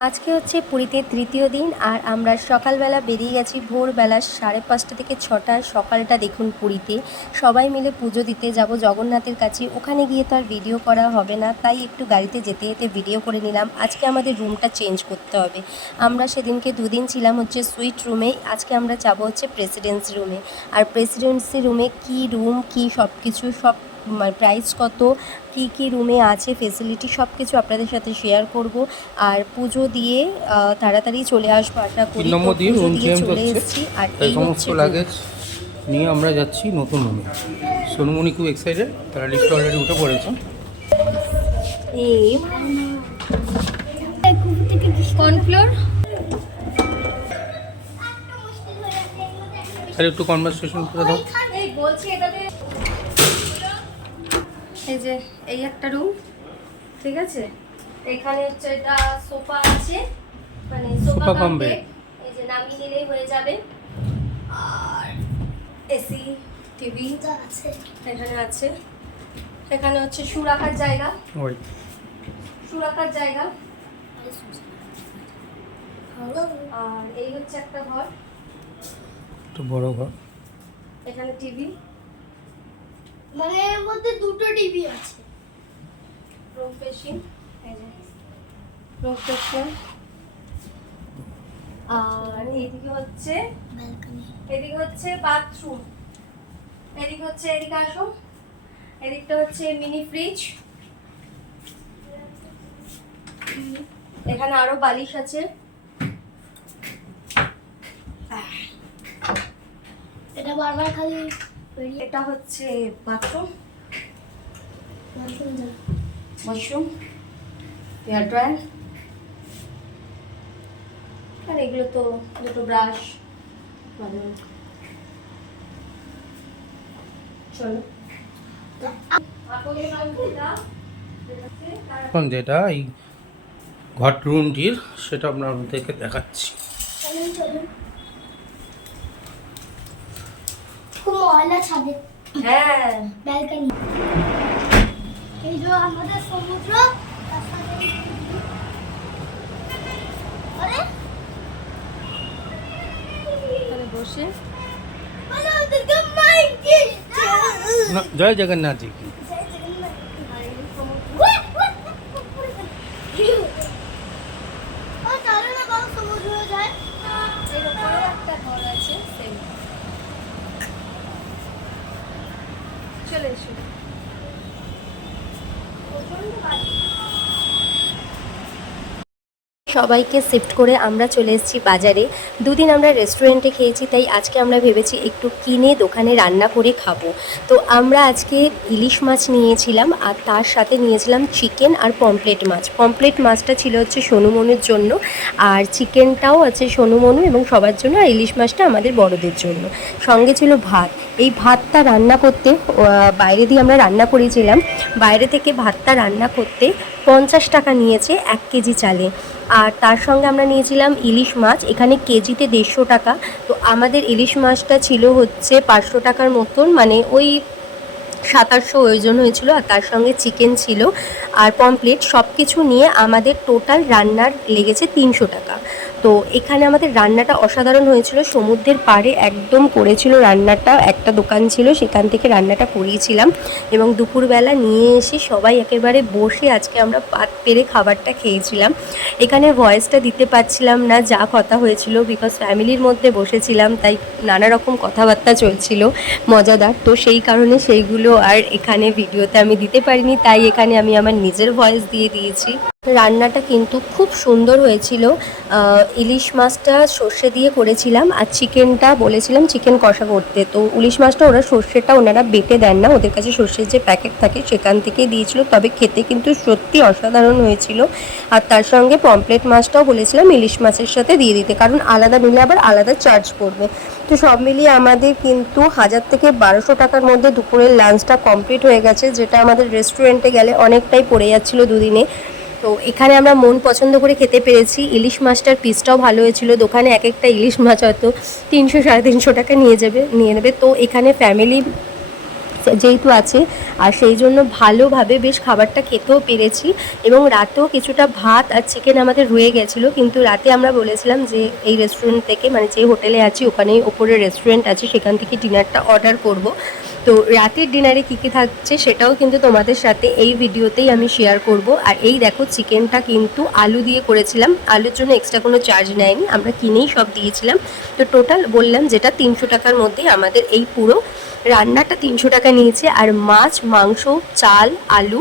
আজকে হচ্ছে পুরীতে তৃতীয় দিন আর আমরা সকালবেলা বেরিয়ে গেছি ভোরবেলা সাড়ে পাঁচটা থেকে ছটা সকালটা দেখুন পুরীতে। সবাই মিলে পুজো দিতে যাব জগন্নাথের কাছে। ওখানে গিয়ে তো আর ভিডিও করা হবে না, তাই একটু গাড়িতে যেতে যেতে ভিডিও করে নিলাম। আজকে আমাদের রুমটা চেঞ্জ করতে হবে। আমরা সেদিনকে দুদিন ছিলাম হচ্ছে সুইট রুমে আজকে আমরা যাব হচ্ছে প্রেসিডেন্সি রুমে আর প্রেসিডেন্সি রুমে কি রুম কি সব কিছু সব প্রাইস কত কি কি রুমে আছে ফেসিলিটি সব কিছু আপনাদের সাথে শেয়ার করব। আর পুজো দিয়ে তাড়াতাড়ি চলে আসব আশা করি নম্বর পুজো রুম দিয়ে চেঞ্জ চলে হচ্ছে। এসেছি। আর এই সমস্ত হচ্ছে লাগেজ নিয়ে আমরা যাচ্ছি নতুন রুমে সোনুমণি খুব এক্সাইটেড তারা লিফ্ট অলরেডি উঠে পড়েছে। কর্নফ্লোর আর একটু কনভারসেশন করে দাও। এই বলছি এটাতে এই যে এই একটা রুম ঠিক আছে? এখানে হচ্ছে এটা সোফা আছে মানে সোফা কাম বেড এই যে নামিয়ে নিলেই হয়ে যাবে। আর এসি টিভি আছে এখানে আছে। এখানে হচ্ছে শু রাখার জায়গা। ওই। শু রাখার জায়গা। আর এই হচ্ছে একটা ঘর। একটু বড় ঘর। এখানে টিভি মানে এর মধ্যে দুটো টিভি আছে। রুম পেশিং যে। পেশিং আর এইদিকে হচ্ছে? এদিকে হচ্ছে বাথরুম এদিকে হচ্ছে এদিকে আসো। এদিকটা হচ্ছে মিনি ফ্রিজ এখানে আরও বালিশ আছে। এটা বারবার খালি এটা হচ্ছে বাথরুম। Washroom hair dryer. আর এগুলো তো দুটো ব্রাশ। চলো। এখন যেটা এই ঘর রুমটির সেটা আপনাদেরকে দেখাচ্ছি। চলুন। ময়লা ছাদে? হ্যাঁ। ব্যালকনি। এই যে আমাদের সমুদ্র বসে। জয় জগন্নাথ জি। কি চলো না বাবা সমুদ্র যায় এর উপরেও একটা ঘর আছে সেই চলে এসো। সবাইকে শিফট করে আমরা চলে এসেছি বাজারে। দুদিন আমরা রেস্টুরেন্টে খেয়েছি, তাই আজকে আমরা ভেবেছি একটু কিনে দোকানে রান্না করে খাব। তো আমরা আজকে ইলিশ মাছ নিয়েছিলাম আর তার সাথে নিয়েছিলাম চিকেন আর পমপ্লেট মাছ। পমপ্লেট মাছটা ছিল হচ্ছে সোনুমনুর জন্য আর চিকেনটাও আছে সোনুমনু এবং সবার জন্য আর ইলিশ মাছটা আমাদের বড়দের জন্য। সঙ্গে ছিল ভাত। এই ভাতটা রান্না করতে বাইরে দিয়ে আমরা রান্না করেছিলাম। বাইরে থেকে ভাতটা রান্না করতে পঞ্চাশ টাকা নিয়েছে এক কেজি চালে। আর তার সঙ্গে আমরা নিয়েছিলাম ইলিশ মাছ, এখানে কেজিতে দেড়শো টাকা। তো আমাদের ইলিশ মাছটা ছিল হচ্ছে পাঁচশো টাকার মতন মানে ওই সাতাশশো ওজন হয়েছিল আর তার সঙ্গে চিকেন ছিল। আর পমপ্লেট সব কিছু নিয়ে আমাদের টোটাল রান্নার লেগেছে তিনশো টাকা। তো এখানে আমাদের রান্নাটা অসাধারণ হয়েছিল। সমুদ্রের পাড়ে একদম করেছিল রান্নাটা। একটা দোকান ছিল, সেখান থেকে রান্নাটা করিয়েছিলাম। এবং দুপুরবেলা নিয়ে এসে সবাই একেবারে বসে আজকে আমরা পাত পেরে খাবারটা খেয়েছিলাম। এখানে ভয়েসটা দিতে পারছিলাম না যা কথা হয়েছিল বিকজ ফ্যামিলির মধ্যে বসেছিলাম, তাই নানা রকম কথাবার্তা চলছিল, মজাদার। তো সেই কারণে সেইগুলো আর এখানে ভিডিওতে আমি দিতে পারিনি তাই এখানে আমি আমার নিজের ভয়েস দিয়ে দিয়েছি। রান্নাটা কিন্তু খুব সুন্দর হয়েছিল। ইলিশ মাছটা সর্ষে দিয়ে করেছিলাম আর চিকেনটা বলেছিলাম চিকেন কষা করতে। তো ইলিশ মাছটা ওরা সর্ষেটা ওনারা বেটে দেন না। ওদের কাছে সর্ষের যে প্যাকেট থাকে সেখান থেকে দিয়েছিল। তবে খেতে কিন্তু সত্যি অসাধারণ হয়েছিল। আর তার সঙ্গে পমপ্লেট মাছটাও বলেছিলাম ইলিশ মাছের সাথে দিয়ে দিতে। কারণ আলাদা নিলে আবার আলাদা চার্জ পড়বে। তো সব মিলিয়ে আমাদের কিন্তু হাজার থেকে বারোশো টাকার মধ্যে দুপুরের লাঞ্চটা কমপ্লিট হয়ে গেছে, যেটা আমাদের রেস্টুরেন্টে গেলে অনেকটাই পড়ে যাচ্ছিল দুদিনে। তো এখানে আমরা মন পছন্দ করে খেতে পেরেছি। ইলিশ মাছটার পিসটাও ভালো হয়েছিল। দোকানে এক একটা ইলিশ মাছ হয়তো তিনশো, সাড়ে তিনশো টাকা নিয়ে যাবে, নিয়ে নেবে। তো এখানে ফ্যামিলি যেহেতু আছে, আর সেই জন্য ভালোভাবে বেশ খাবারটা খেতেও পেরেছি এবং রাতেও কিছুটা ভাত আর চিকেন আমাদের রয়ে গেছিল। কিন্তু রাতে আমরা বলেছিলাম যে এই রেস্টুরেন্ট থেকে মানে যে হোটেলে আছি, ওখানেই ওপরে রেস্টুরেন্ট আছে, সেখান থেকে ডিনারটা অর্ডার করব। তো রাতের ডিনারে কী কী থাকছে সেটাও কিন্তু তোমাদের সাথে এই ভিডিওতেই আমি শেয়ার করব। আর এই দেখো চিকেনটা কিন্তু আলু দিয়ে করেছিলাম। আলুর জন্য এক্সট্রা কোনো চার্জ নেয়নি। আমরা কিনেই সব দিয়েছিলাম। তো টোটাল বললাম যেটা তিনশো টাকার মধ্যে আমাদের এই পুরো রান্নাটা তিনশো টাকা নিয়েছে। আর মাছ, মাংস, চাল, আলু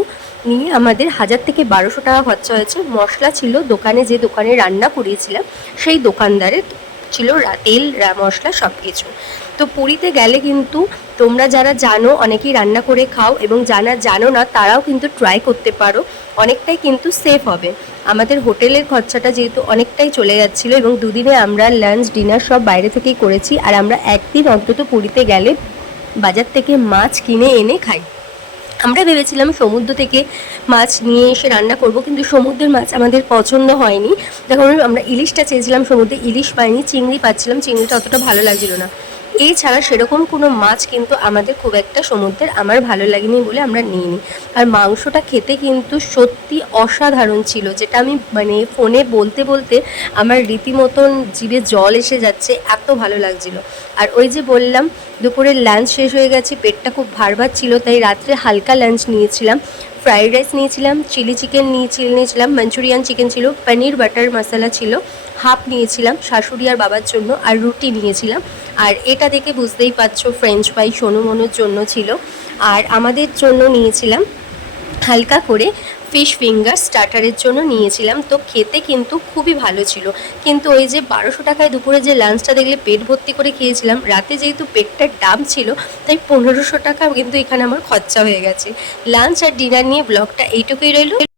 নিয়ে আমাদের হাজার থেকে বারোশো টাকা খরচা হয়েছে। মশলা ছিল দোকানে যে দোকানে রান্না করিয়েছিলাম, সেই দোকানদারের। ছিল তেল মশলা সব কিছু তো পুরীতে গেলে কিন্তু তোমরা যারা জানো, অনেকেই রান্না করে খাও এবং যারা জানো না, তারাও কিন্তু ট্রাই করতে পারো। অনেকটাই কিন্তু সেফ হবে। আমাদের হোটেলের খরচাটা যেহেতু অনেকটাই চলে যাচ্ছিল এবং দুদিনে আমরা লাঞ্চ ডিনার সব বাইরে থেকেই করেছি। আর আমরা একদিন অন্তত পুরীতে গেলে বাজার থেকে মাছ কিনে এনে খাই। আমরা ভেবেছিলাম সমুদ্র থেকে মাছ নিয়ে এসে রান্না করব, কিন্তু সমুদ্রের মাছ আমাদের পছন্দ হয়নি। তখন আমরা ইলিশটা চেয়েছিলাম, সমুদ্রে ইলিশ পাইনি, চিংড়ি পাচ্ছিলাম, চিংড়িটা অতটা ভালো লাগছিল না। এছাড়া সেরকম কোনো মাছ কিন্তু আমাদের খুব একটা সমুদ্রের আমার ভালো লাগেনি বলে আমরা নিইনি। আর মাংসটা খেতে কিন্তু সত্যি অসাধারণ ছিল, যেটা আমি মানে ফোনে বলতে বলতে আমার রীতিমতন জিভে জল এসে যাচ্ছে, এত ভালো লাগছিল। আর ওই যে বললাম, দুপুরের লাঞ্চ শেষ হয়ে গেছে, পেটটা খুব ভার ছিল, তাই রাত্রে হালকা লাঞ্চ নিয়েছিলাম। ফ্রাইড রাইস নিয়েছিলাম চিলি চিকেন নিয়েছিল, নিয়েছিলাম মাঞ্চুরিয়ান চিকেন ছিল পনির বাটার মশলা ছিল হাফ নিয়েছিলাম, শাশুড়ি আর বাবার জন্য, আর রুটি নিয়েছিলাম। আর এটা দেখে বুঝতেই পারছ ফ্রেঞ্চ ফ্রাই সোনু জন্য ছিল। আর আমাদের জন্য নিয়েছিলাম হালকা করে ফিশ ফিঙ্গার স্টার্টারের জন্য নিয়েছিলাম। তো খেতে কিন্তু খুবই ভালো ছিল। কিন্তু ওই যে বারোশো টাকায় দুপুরে যে লাঞ্চটা দেখলে পেট ভর্তি করে খেয়েছিলাম, রাতে যেহেতু পেটটার দাম ছিল, তাই পনেরোশো টাকা কিন্তু এখানে আমার খরচা হয়ে গেছে। লাঞ্চ আর ডিনার নিয়ে ব্লগটা এইটুকুই রইল।